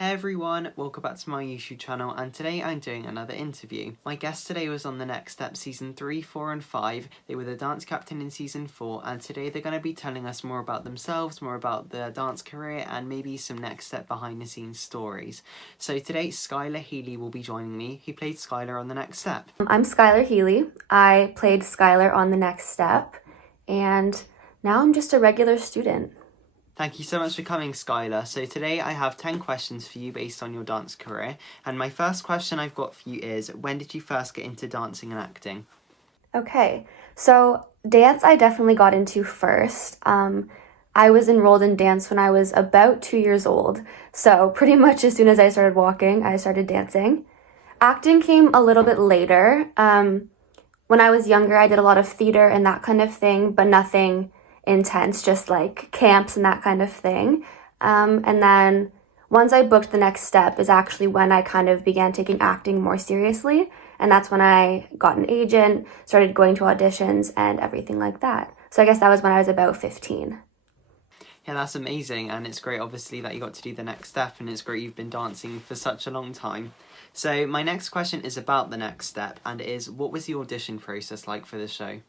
Hey everyone, welcome back to my YouTube channel, and today I'm doing another interview. My guest today was on The Next Step Season 3, 4 and 5. They were the dance captain in Season 4, and today they're going to be telling us more about themselves, more about their dance career, and maybe some next step behind the scenes stories. So today SKYLAR HEALEY will be joining me, who played Skylar on The Next Step. I'm SKYLAR HEALEY. I played Skylar on The Next Step, and now I'm just a regular student. Thank you so much for coming, Skylar. So today I have 10 questions for you based on your dance career. And my first question I've got for you is, when did you first get into dancing and acting? Okay, so dance I definitely got into first. I was enrolled in dance when I was about 2 years old. So pretty much as soon as I started walking, I started dancing. Acting came a little bit later. When I was younger, I did a lot of theater and that kind of thing, but nothing intense, just like camps and that kind of thing. And then once I booked The Next Step is actually when I kind of began taking acting more seriously. And that's when I got an agent, started going to auditions and everything like that. So I guess that was when I was about 15. Yeah, that's amazing, and it's great obviously that you got to do The Next Step, and it's great you've been dancing for such a long time. So my next question is about The Next Step, and it is, what was the audition process like for the show?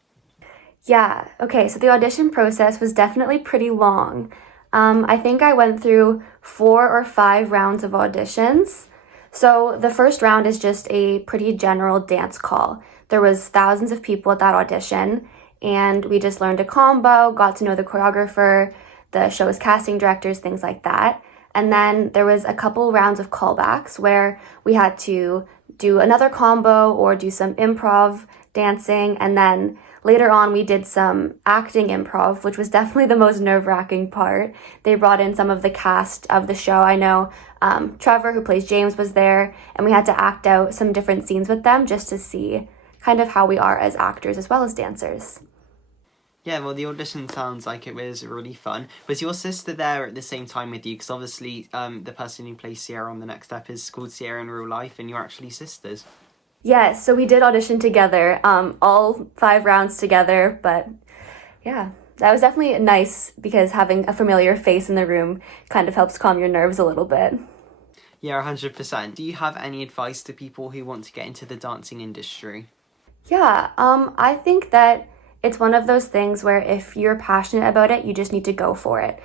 Yeah, okay, so the audition process was definitely pretty long. I think I went through 4 or 5 rounds of auditions. So the first round is just a pretty general dance call. There was thousands of people at that audition, and we just learned a combo, got to know the choreographer, the show's casting directors, things like that. And then there was a couple rounds of callbacks where we had to do another combo or do some improv dancing, and then later on, we did some acting improv, which was definitely the most nerve-wracking part. They brought in some of the cast of the show. I know Trevor, who plays James, was there, and we had to act out some different scenes with them just to see kind of how we are as actors as well as dancers. Yeah, well, the audition sounds like it was really fun. Was your sister there at the same time with you? Because obviously the person who plays Sierra on The Next Step is called Sierra in real life, and you're actually sisters. Yes, so we did audition together, all 5 rounds together, but yeah, that was definitely nice because having a familiar face in the room kind of helps calm your nerves a little bit. Yeah, 100%. Do you have any advice to people who want to get into the dancing industry? Yeah, I think that it's one of those things where if you're passionate about it, you just need to go for it.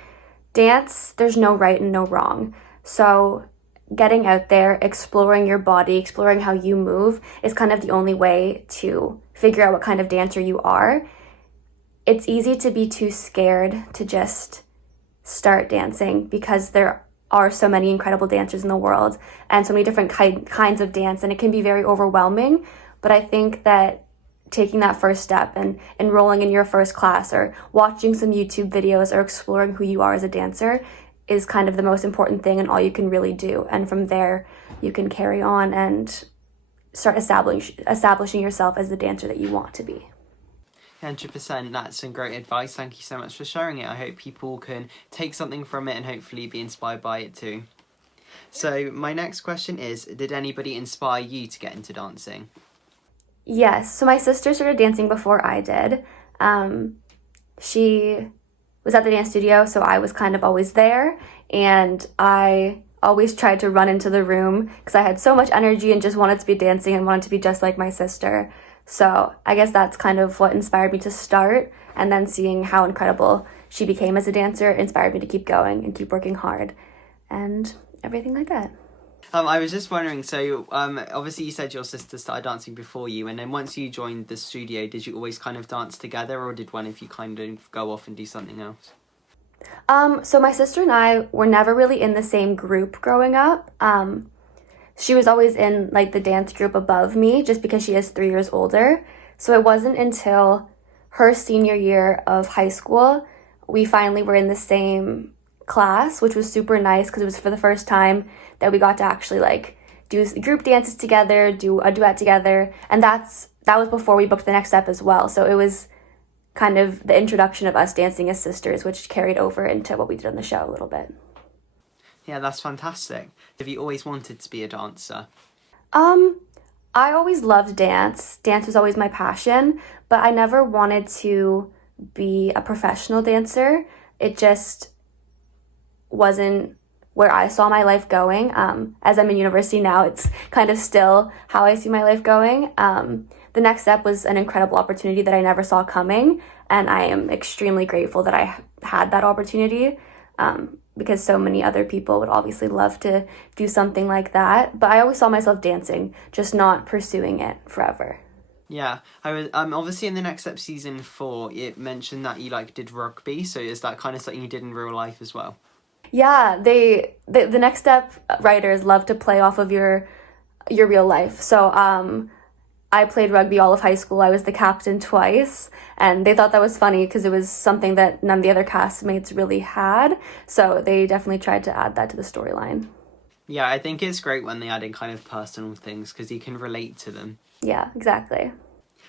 Dance, there's no right and no wrong. So getting out there, exploring your body, exploring how you move is kind of the only way to figure out what kind of dancer you are. It's easy to be too scared to just start dancing because there are so many incredible dancers in the world and so many different kinds of dance, and it can be very overwhelming. But I think that taking that first step and enrolling in your first class or watching some YouTube videos or exploring who you are as a dancer is kind of the most important thing and all you can really do. And from there, you can carry on and start establishing yourself as the dancer that you want to be. 100%, that's some great advice. Thank you so much for sharing it. I hope people can take something from it and hopefully be inspired by it too. So my next question is, did anybody inspire you to get into dancing? Yes, so my sister started dancing before I did. She was at the dance studio, so I was kind of always there, and I always tried to run into the room because I had so much energy and just wanted to be dancing and wanted to be just like my sister. So I guess that's kind of what inspired me to start, and then seeing how incredible she became as a dancer inspired me to keep going and keep working hard and everything like that. I was just wondering, so obviously you said your sister started dancing before you, and then once you joined the studio, did you always kind of dance together, or did one of you kind of go off and do something else? So my sister and I were never really in the same group growing up. She was always in like the dance group above me just because she is 3 years older. So it wasn't until her senior year of high school we finally were in the same class, which was super nice because it was for the first time that we got to actually like do group dances together, do a duet together, and that was before we booked The Next Step as well. So it was kind of the introduction of us dancing as sisters, which carried over into what we did on the show a little bit. Yeah, that's fantastic. Have you always wanted to be a dancer? I always loved dance. Dance was always my passion, but I never wanted to be a professional dancer. It just wasn't where I saw my life going. As I'm in university now, it's kind of still how I see my life going. The next step was an incredible opportunity that I never saw coming, and I am extremely grateful that I had that opportunity, because so many other people would obviously love to do something like that. But I always saw myself dancing, just not pursuing it forever. Yeah, I was obviously in the Next Step season 4. It mentioned that you like did rugby, so is that kind of something you did in real life as well? Yeah, the Next Step writers love to play off of your real life. So I played rugby all of high school. I was the captain twice, and they thought that was funny because it was something that none of the other castmates really had. So they definitely tried to add that to the storyline. Yeah, I think it's great when they add in kind of personal things because you can relate to them. Yeah, exactly.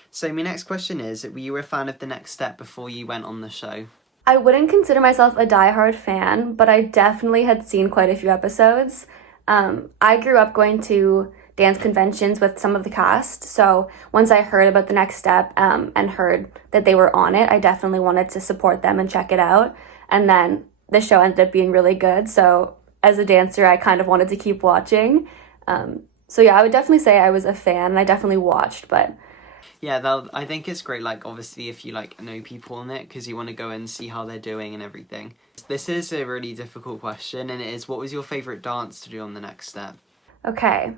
So my next question is, were you a fan of The Next Step before you went on the show? I wouldn't consider myself a diehard fan, but I definitely had seen quite a few episodes. I grew up going to dance conventions with some of the cast, so once I heard about The Next Step and heard that they were on it, I definitely wanted to support them and check it out. And then the show ended up being really good, so as a dancer, I kind of wanted to keep watching. So yeah, I would definitely say I was a fan, and I definitely watched, but... Yeah, I think it's great, like, obviously, if you, like, know people on it, because you want to go and see how they're doing and everything. This is a really difficult question, and it is, what was your favourite dance to do on The Next Step? Okay,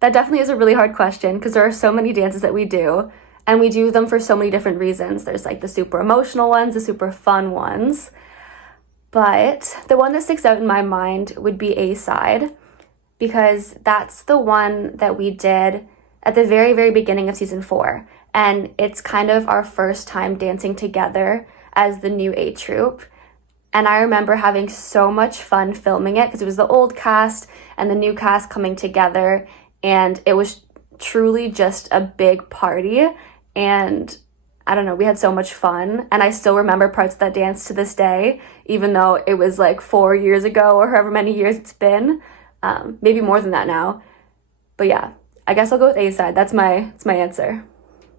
that definitely is a really hard question, because there are so many dances that we do, and we do them for so many different reasons. There's, like, the super emotional ones, the super fun ones, but the one that sticks out in my mind would be A-Side, because that's the one that we did at the very, very beginning of season 4. And it's kind of our first time dancing together as the new A Troupe. And I remember having so much fun filming it because it was the old cast and the new cast coming together. And it was truly just a big party. And I don't know, we had so much fun. And I still remember parts of that dance to this day, even though it was like 4 years ago or however many years it's been. Maybe more than that now. But yeah, I guess I'll go with A-Side. That's my answer.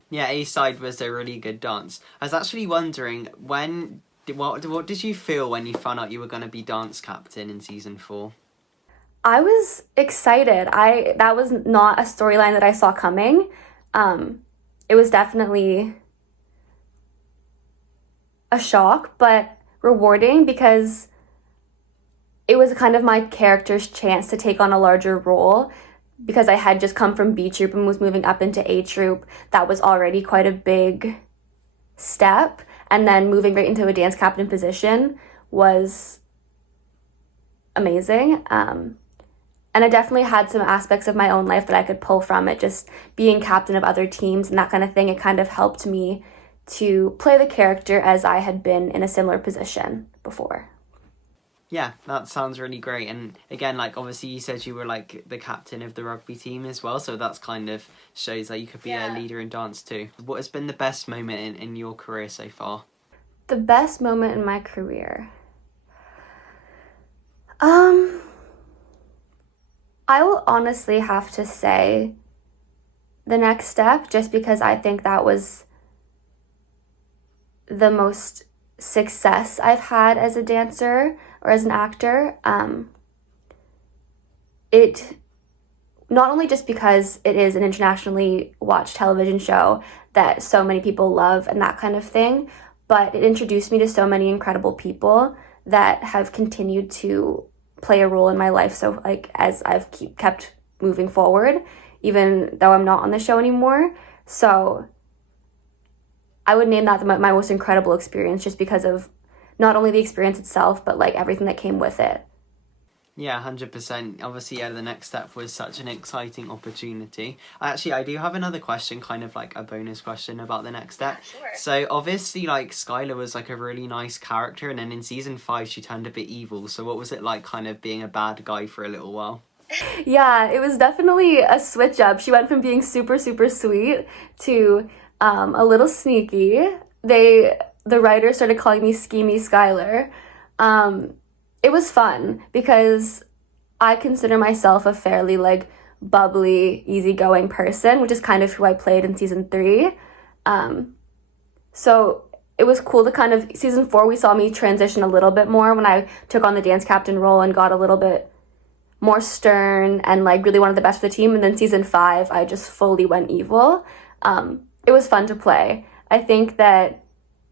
Yeah, A-Side was a really good dance. I was actually wondering, what did you feel when you found out you were going to be dance captain in season 4? I was excited. That was not a storyline that I saw coming. It was definitely a shock, but rewarding because it was kind of my character's chance to take on a larger role, because I had just come from B-Troupe and was moving up into A Troupe. That was already quite a big step. And then moving right into a dance captain position was amazing. And I definitely had some aspects of my own life that I could pull from it, just being captain of other teams and that kind of thing. It kind of helped me to play the character as I had been in a similar position before. Yeah, that sounds really great. And again, like, obviously you said you were like the captain of the rugby team as well, so that's kind of shows that you could be a leader in dance too. What has been the best moment in your career so far? The best moment in my career? I will honestly have to say The Next Step, just because I think that was the most success I've had as a dancer or as an actor. It not only just because it is an internationally watched television show that so many people love and that kind of thing, but it introduced me to so many incredible people that have continued to play a role in my life. So like as I've kept moving forward, even though I'm not on the show anymore. So I would name that my most incredible experience, just because of not only the experience itself, but like everything that came with it. Yeah, 100%. Obviously, yeah, The Next Step was such an exciting opportunity. Actually, I do have another question, kind of like a bonus question about The Next Step. Yeah, sure. So, obviously, like, SKYLAR was like a really nice character, and then in season 5, she turned a bit evil. So, what was it like kind of being a bad guy for a little while? Yeah, it was definitely a switch up. She went from being super, super sweet to a little sneaky. The writers started calling me Schemy SKYLAR. It was fun because I consider myself a fairly like bubbly, easygoing person, which is kind of who I played in season 3. So it was cool to kind of, season 4 we saw me transition a little bit more when I took on the dance captain role and got a little bit more stern and like really wanted the best for the team. And then season 5, I just fully went evil. It was fun to play. I think that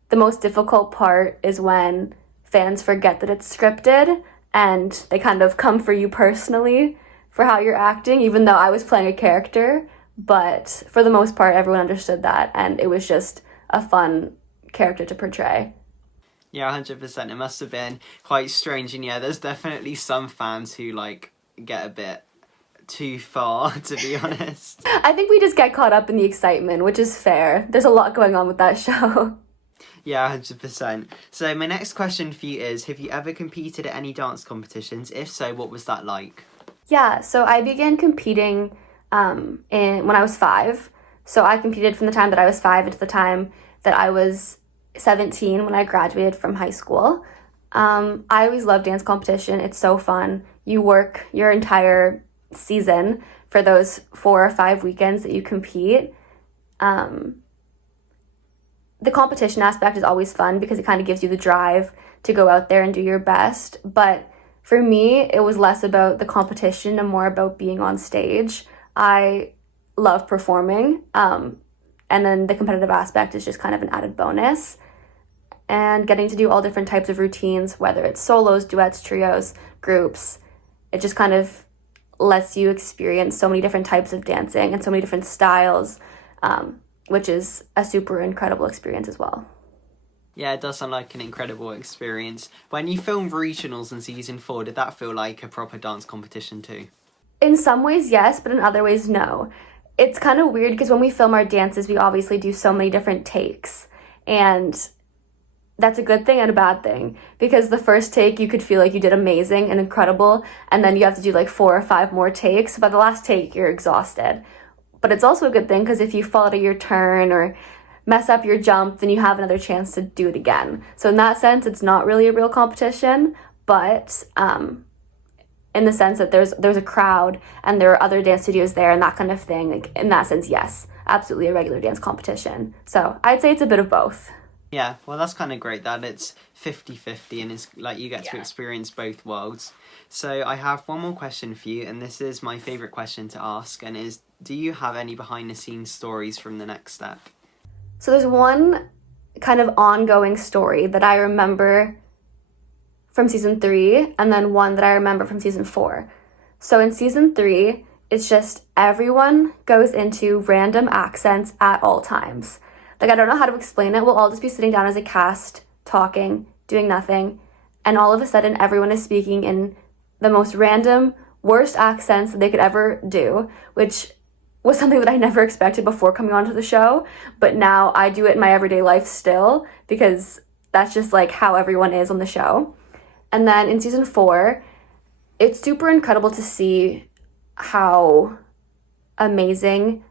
the most difficult part is when fans forget that it's scripted and they kind of come for you personally for how you're acting, even though I was playing a character. But for the most part, everyone understood that, and it was just a fun character to portray. Yeah, 100%. It must have been quite strange. And yeah, there's definitely some fans who like get a bit too far, to be honest. I think we just get caught up in the excitement, which is fair. There's a lot going on with that show. Yeah, 100%. So my next question for you is, have you ever competed at any dance competitions? If so, what was that like? Yeah, so I began competing when I was 5. So I competed from the time that I was 5 until the time that I was 17 when I graduated from high school. I always love dance competition. It's so fun. You work your entire season for those 4 or 5 weekends that you compete. The competition aspect is always fun because it kind of gives you the drive to go out there and do your best. But for me, it was less about the competition and more about being on stage. I love performing, and then the competitive aspect is just kind of an added bonus. And getting to do all different types of routines, whether it's solos, duets, trios, groups, it just kind of lets you experience so many different types of dancing and so many different styles, which is a super incredible experience as well. Yeah, it does sound like an incredible experience. When you filmed regionals in season 4, did that feel like a proper dance competition too? In some ways, yes, but in other ways, no. It's kind of weird because when we film our dances, we obviously do so many different takes. And that's a good thing and a bad thing, because the first take you could feel like you did amazing and incredible, and then you have to do like 4 or 5 more takes. By the last take, you're exhausted. But it's also a good thing because if you fall out of your turn or mess up your jump, then you have another chance to do it again. So in that sense, it's not really a real competition, but in the sense that there's a crowd and there are other dance studios there and that kind of thing. Like, in that sense, yes, absolutely a regular dance competition. So I'd say it's a bit of both. Yeah, well, that's kind of great that it's 50-50 and it's like you get to experience both worlds. So I have one more question for you, and this is my favourite question to ask, and is, do you have any behind-the-scenes stories from the next step? So there's one kind of ongoing story that I remember from season 3, and then one that I remember from season 4. So in season 3, it's just everyone goes into random accents at all times. Like, I don't know how to explain it. We'll all just be sitting down as a cast, talking, doing nothing, and all of a sudden everyone is speaking in the most random, worst accents that they could ever do, which was something that I never expected before coming onto the show, but now I do it in my everyday life still, because that's just like how everyone is on the show. And then in season 4, it's super incredible to see how amazing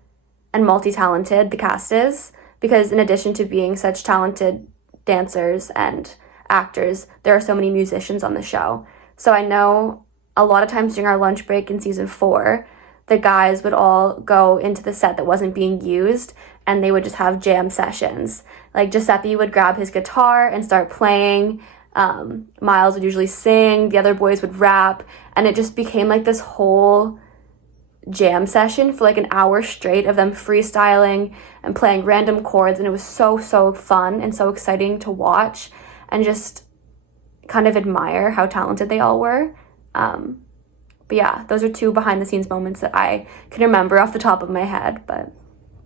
and multi-talented the cast is, because in addition to being such talented dancers and actors, there are so many musicians on the show. So I know a lot of times during our lunch break in season 4, the guys would all go into the set that wasn't being used and they would just have jam sessions. Like, Giuseppe would grab his guitar and start playing. Miles would usually sing, the other boys would rap, and it just became like this whole jam session for like an hour straight of them freestyling and playing random chords, and it was so fun and so exciting to watch and just kind of admire how talented they all were. But yeah, those are 2 behind the scenes moments that I can remember off the top of my head. But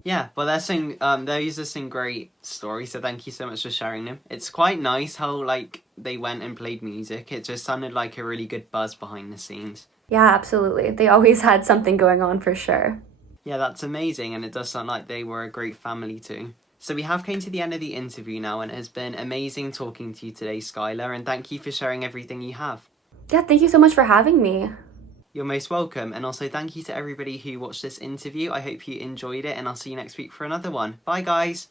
yeah, well, those are some great stories, so thank you so much for sharing them. It's quite nice how like they went and played music. It just sounded like a really good buzz behind the scenes. yeah, absolutely. They always had something going on for sure. Yeah, that's amazing, and it does sound like they were a great family too. So we have came to the end of the interview now, and it has been amazing talking to you today, Skylar, and thank you for sharing everything you have. Yeah, thank you so much for having me. You're most welcome, and also thank you to everybody who watched this interview. I hope you enjoyed it, and I'll see you next week for another one. Bye, guys!